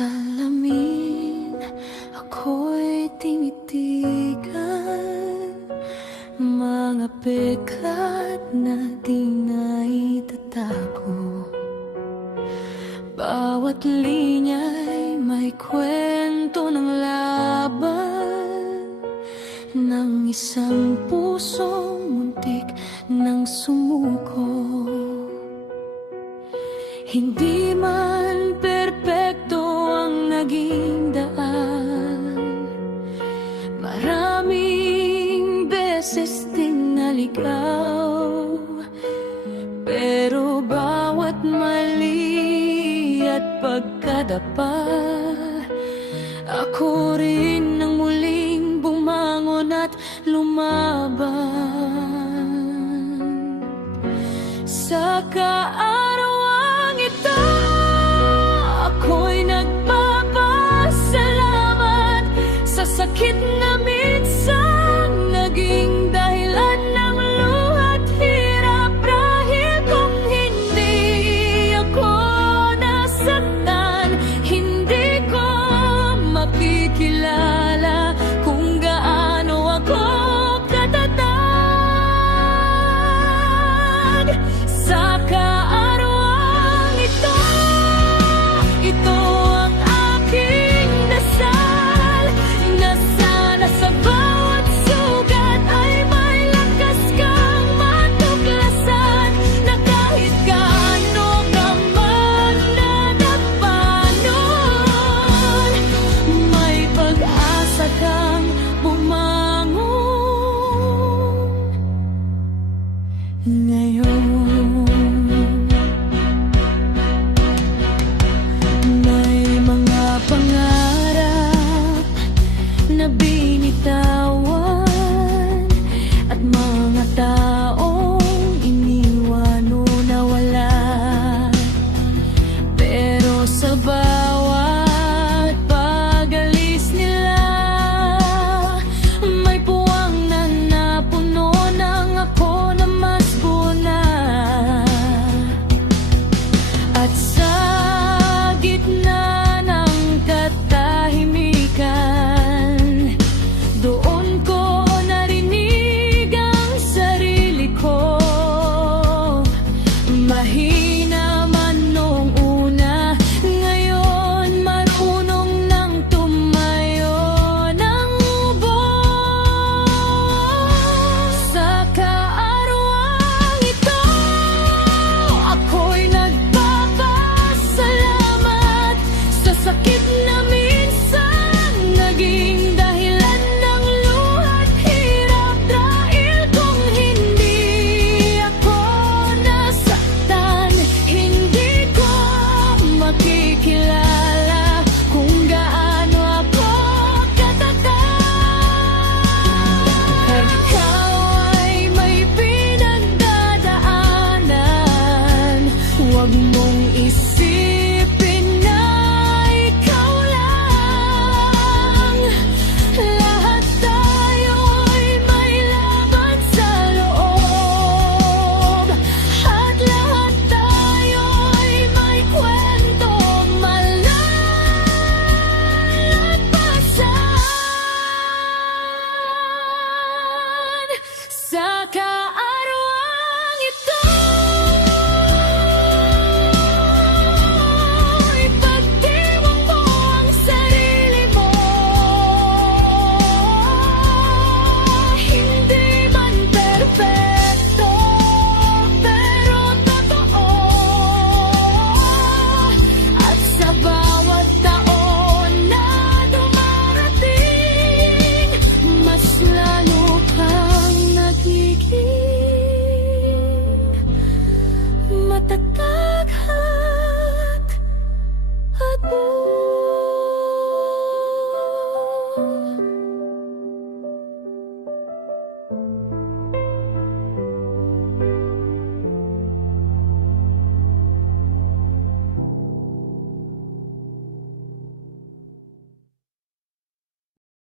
salamin ako'y tinitigan, mga pekat na di naitatago. Bawat linya'y may kwento ng laban ng isang pusong muntik ng sumuko. Hindi man perpekto ang naging daan, maraming beses din naligaw, pero bawat mali at pagkadapa, ako rin ang muling bumangon at lumaban. Sa kaarawan ito, ako'y nagpapasalamat sa sakit na minsan naging dahilan ng luha't hirap. Dahil kung hindi ako nasaktan, hindi ko makikilala kung gaano ako katatag. Sa kaarawan ito, ito ang aking dasal, na sana sa bawat sugat ay may lakas kang matuklasan, na kahit gaano ka man nadapa nun, may pag-asa kang bumangon ngayon. May mga pangarap na binitawan at mga taong iniwan o nawala, pero sabay